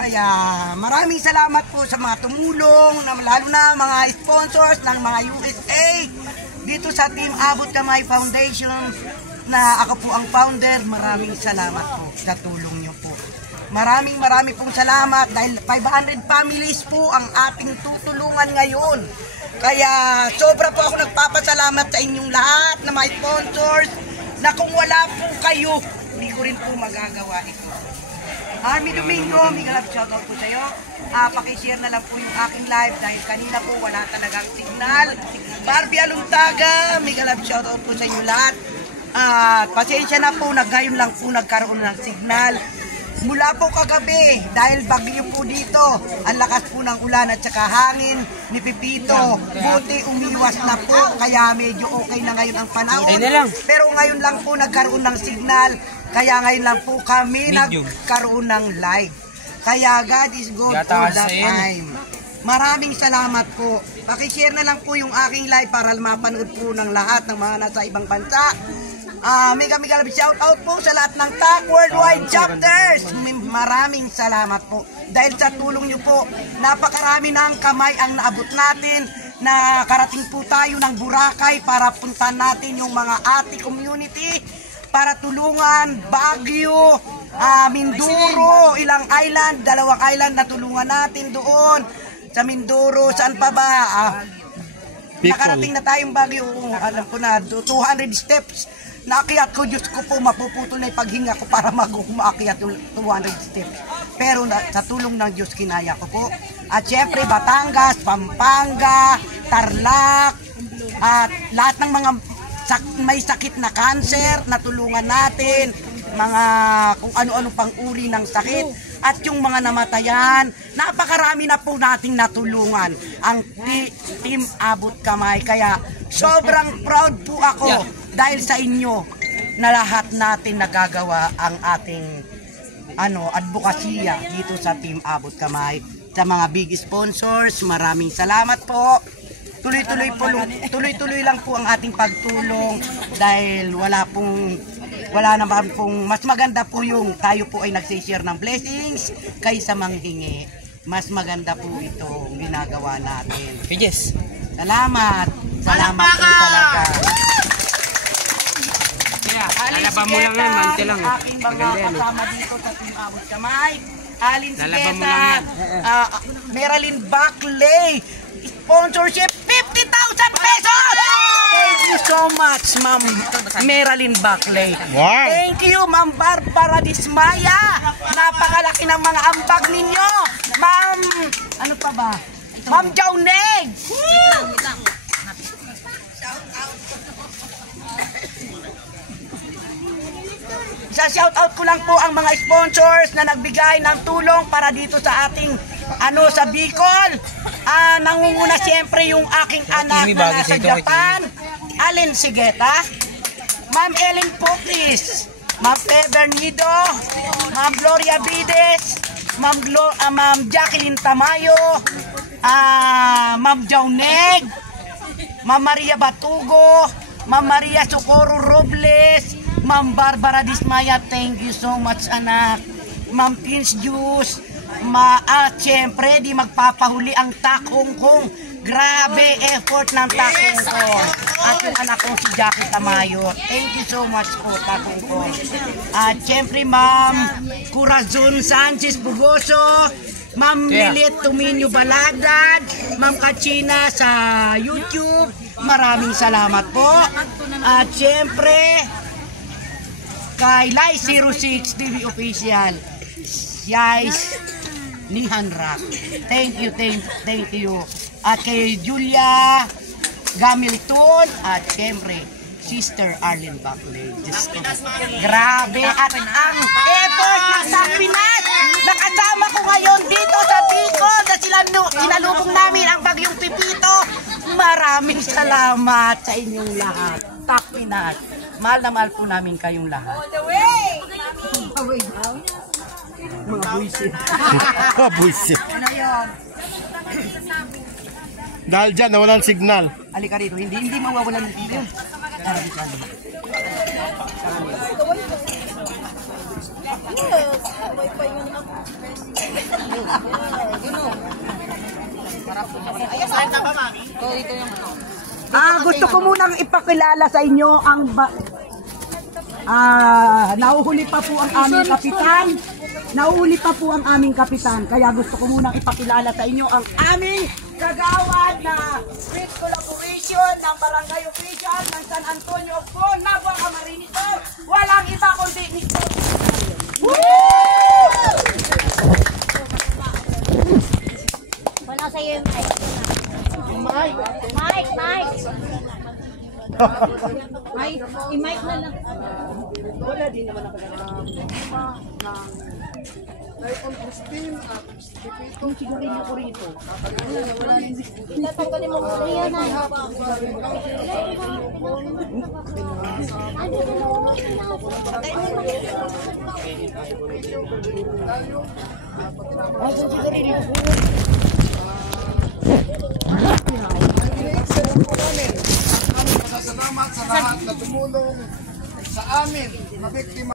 Kaya maraming salamat po sa mga tumulong, lalo na mga sponsors ng mga USA dito sa Team Abot Kamay Foundation na ako po ang founder. Maraming salamat po sa tulong nyo po. Maraming pong salamat dahil 500 families po ang ating tutulungan ngayon. Kaya sobra po ako nagpapasalamat sa inyong lahat na mga sponsors na kung wala po kayo, hindi ko rin po magagawa ito. Army Domingo, mega love shoutout po sa iyo. Pakishare na lang po yung aking live dahil kanina po wala talagang signal. Barbie Aluntaga, mega love shoutout po sa inyo lahat. Pasensya na po, ngayon lang po nagkaroon ng signal. Mula po kagabi, dahil bagyo po dito, ang lakas po ng ulan at saka hangin ni Pipito, buti umiwas na po, kaya medyo okay na ngayon ang panahon. Pero ngayon lang po nagkaroon ng signal, kaya ngayon lang po kami nagkaroon ng live. Kaya God is good all the time. Maraming salamat po. Pakishare na lang po yung aking live para mapanood po ng lahat ng mga nasa ibang bansa. Mega love shout out po sa lahat ng TAC Worldwide Chapters. Maraming salamat po. Dahil sa tulong nyo po, napakarami ng kamay ang naabot natin. Nakarating po tayo ng Boracay para puntahan natin yung mga ati community para tulungan Baguio, Mindoro, ilang island, 2 island na tulungan natin doon. Sa Mindoro, saan pa ba? Nakarating na tayong Baguio, alam ko na, 200 steps. Naakyat ko, Diyos ko po, mapuputol na yung paghinga ko para mag-umakyat yung 200 steps. Pero sa tulong ng Diyos, kinaya ko po. At syempre, Batangas, Pampanga, Tarlac, at lahat ng mga may sakit na cancer, natulungan natin, mga kung ano-ano pang uri ng sakit, at yung mga namatayan, napakarami na po nating natulungan ang Team Abot Kamay. Kaya sobrang proud po ako dahil sa inyo na lahat natin nagagawa ang ating advokasya dito sa Team Abot Kamay. Sa mga big sponsors, maraming salamat po. Tuloy-tuloy lang po ang ating pagtulong dahil wala naman pong mas maganda po yung tayo po ay nagsishare ng blessings kaysa manghingi. Mas maganda po ito ginagawa natin. Yes. Salamat po talaga. Lalaban mo lang yan, mante lang. Aking mga kasama dito sa Team Abot Kamay. Alin Sigeta, Meralyn Baclay, sponsorship 50,000 pesos! Thank you so much, Ma'am Meralyn Baclay. Wow. Thank you, Ma'am Barbara Dismaya. Napakalaki ng mga ambag ninyo. Ma'am, ano pa ba? Ma'am Jauneg. Shout out ko lang po ang mga sponsors na nagbigay ng tulong para dito sa ating sa Bicol. Nangunguna siyempre yung aking anak na nasa Japan, Alin Sigeta, Ma'am Ellen Pocris, Ma'am Feber Nido, Ma'am Gloria Bides, Ma'am Jacqueline Tamayo, Ma'am Jauneg, Ma'am Maria Batugo, Ma'am Maria Socorro Robles, Ma'am Barbara Dismaya, thank you so much anak. Ma'am Pins Juice, siyempre di magpapahuli ang TAC Hong Kong. Grabe effort ng TAC Hong Kong. At yung anak kong si Jackie Tamayo, thank you so much po TAC Hong Kong. At siyempre Ma'am Corazon Sanchez Bugoso, Ma'am Lilith Tuminyo Baladad, Ma'am Kachina sa YouTube, maraming salamat po. At siyempre kay Lai 06 TV Official, Yais Nihanra, thank you. At kay Julia Gamilton at siyempre Sister Arlene Baclay. Grabe at ang effort ng Sakpinas. Nakasama ko ngayon dito sa Bicol na sinalubong namin ang bagyong Pipito. Maraming salamat sa inyong lahat. Sakpinas. Mahal na mahal po namin kayong lahat. Mga buisit. Buisit. Dahil dyan, nawalan signal. Halika rito, hindi mawawalan ng signal. Gusto ko munang ipakilala sa inyo ang nauhuli pa po ang aming kapitan. Nauhuli pa po ang aming kapitan. Kaya gusto ko munang ipakilala sa inyo ang aming kagawad na with collaboration ng barangay official ng San Antonio po, Nava Camarines. Walang iba kundi nito. Wala sa'yo yung mic. Mic. I-mic na lang. Wala din naman ako yung sigarilyo ko rito. Tatanggalin mo ko yan na. Salamat sa lahat na tumulong sa amin na biktima.